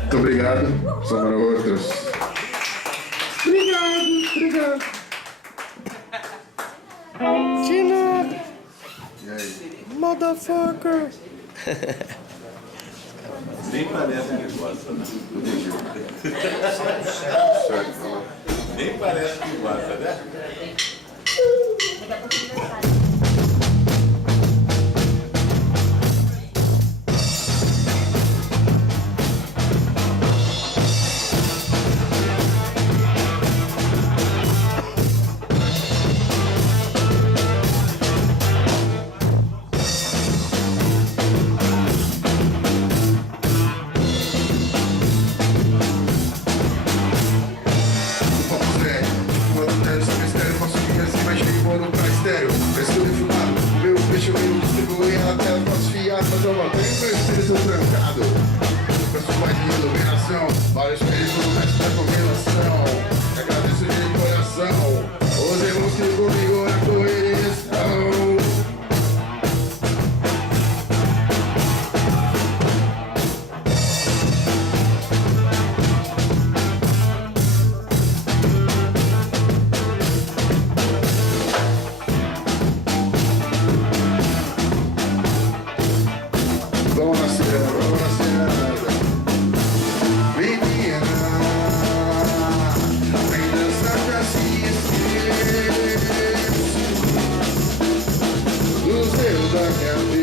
Muito obrigado, sobraram outros. Obrigado. De nada. E aí? Motherfucker. Nem parece que gosta, né? Nem parece que gosta, né? Mas eu mantenho meu espírito trancado. Peço mais de iluminação para o espírito do mestre da combinação. Agradeço de coração os irmãos que comigo na correria estão. Vamos na ciranda. Menina, ainda sabe assim esquecer dos erros da minha vida.